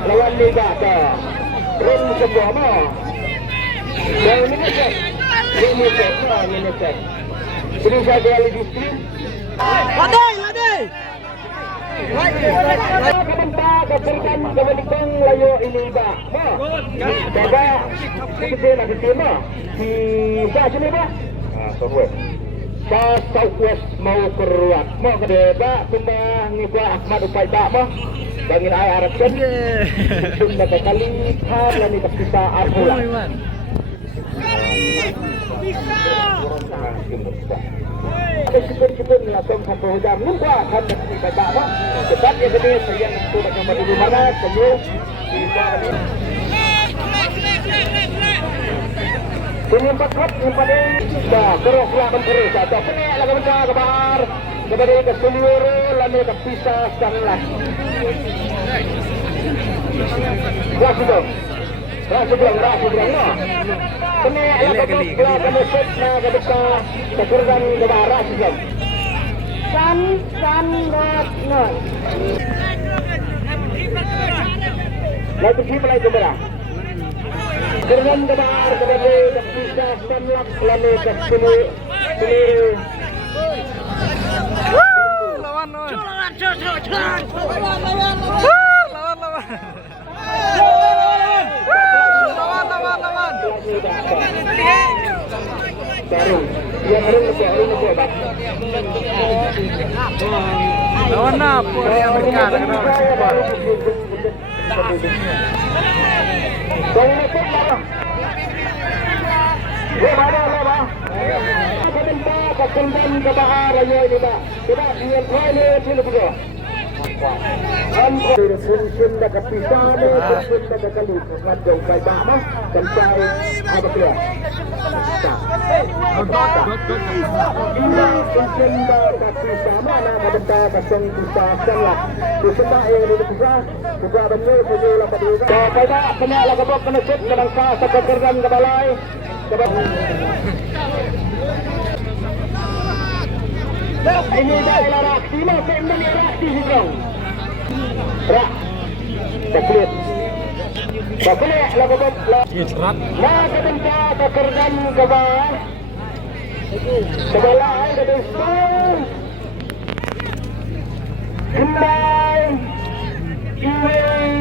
Lawan Liga ke Ren sebuah mo. Yang ini cek. Ini saja lagi stream. Ladai. Kemenpa kecerkan kebetulan layo ini ba. Mo. Coba kita nak terima. Si siapa ni ba? Southwest. Southwest mau keruat. Mau ke deba kumbang ngikut Ahmad Upai tak mo. Bangin ay Arab kan. Sudah kali kan ni kita arpula. Cepat langsung sampai hujung lupa kan kita tak apa. Cepat ya gede yang itu macam dulu mana senyum. Senyum pakat yang pada dah keroklah menteri saja. Kena lagu menteri kabar. Kepada ke seluruh lalu ke pisah sangat. Rasa bilang no. Kena lagu kena setna ke besar kekurang ke barat juga. San no. Lalu siapa lagi berah? Kurang ke barat kepada ke pisah sangat lalu ke seluruh. Lawan. Lawan apa yang berkat dengan super. Kemudian ke bahar aja ini pak. Kita ingin kali sini juga. Antara sun dah kepisah ni, sun dah kekali. Ngajau baik tak mah, sampai apa dia? Ini sun dah kepisah mana kebentar keseng pisah sangat. Pisah yang ini pisah, juga benar benar lah pada juga. Baik tak kena lah kebok kena set kadang sah sekerjaan ke balai. Ini adalah reaksi, masih ini reaksi juga. Rak, taklit. Taklit, lagu lah. Nah, ketika pekerjaan ke bawah, sebelah ke depan, kembali, iwan,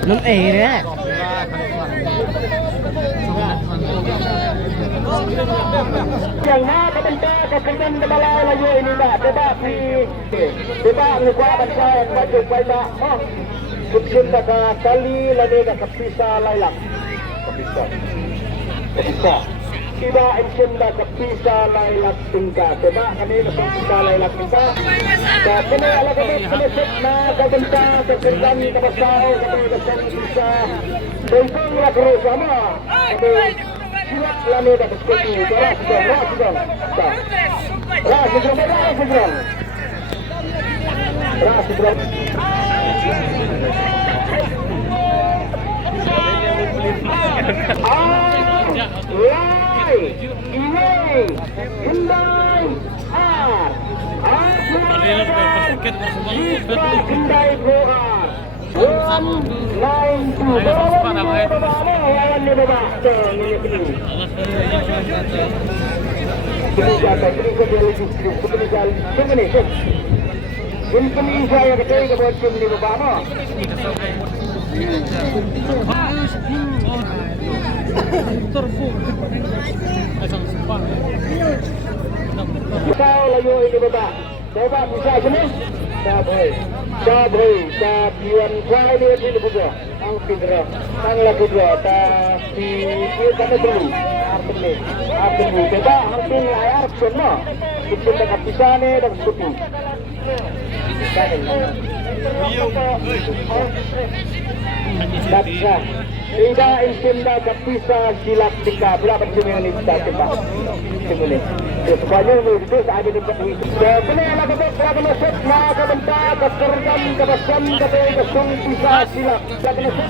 Nung air yang nak kebentar kekendan kepala lagi ini tak tetapi tidak mengubah bangsa yang baju baik oh mungkin tak kali lagi tak kepisah layak kepisah Iba insin dah kepisah layak tingkat sebab kami kepisah layak tingkat dan kena ala kami penesip na kebentar kekendan kepasal kami kepisah berhubunglah terus sama siap lami dah kesekutu ras sedang ini Hyundai R Hyundai Pro R 192 lawan dia babak ini saya kata ke buat tim ni babak kau layu ini babak coba bisa sini Sabri Sabian kuai ni sini juga ang pindra ang lagu dua tapi dia kena dulu artinya coba hampir layar semua kita dekat pisah ni dan Daksa. Tidak insinda kapisa silap tika berapa cuma ini kita coba. Cuma ini. Supaya itu ada di tempat itu. Benar lah betul berapa nasib nak kebentar kesergam kebasam kesung bisa silap. Berapa nasib?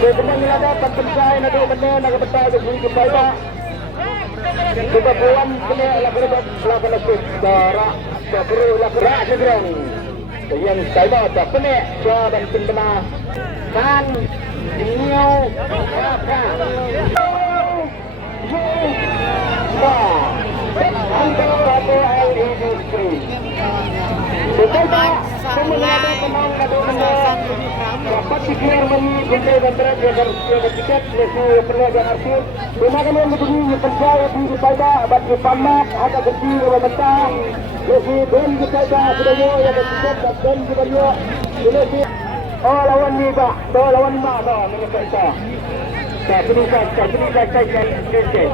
Benar ni ada pencai nak benar nak kebentar kesung supaya. Kebetulan benar lah berapa nasib. Darah perlu lah gerak segera. Yang saya tak benar dan benar kan. New dapat dikira mengenai bantaran yang tiket lesung perniagaan arti. Gunakan yang begini percaya di pada bagi pamat ada kecil mentah. Lesung dan kita sudah yang tiket dan juga lesung. Oh lawan ni bah, lawan mak dah mereka kita. Tapi saya sedikit.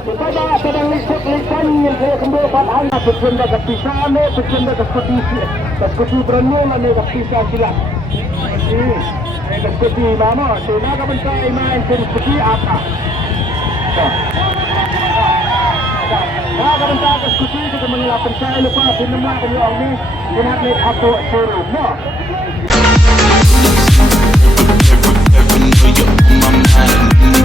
Supaya sedang lisan yang saya kembali pada anak berjanda kepisah ni, berjanda kesekuti berani mana kepisah silap. Kesekuti mama, tenaga bentang iman kesekuti apa? Tenaga bentang kesekuti kita mengelak bentang lupa sinema penyok ni kena ni apa suruh no. You're on my mind.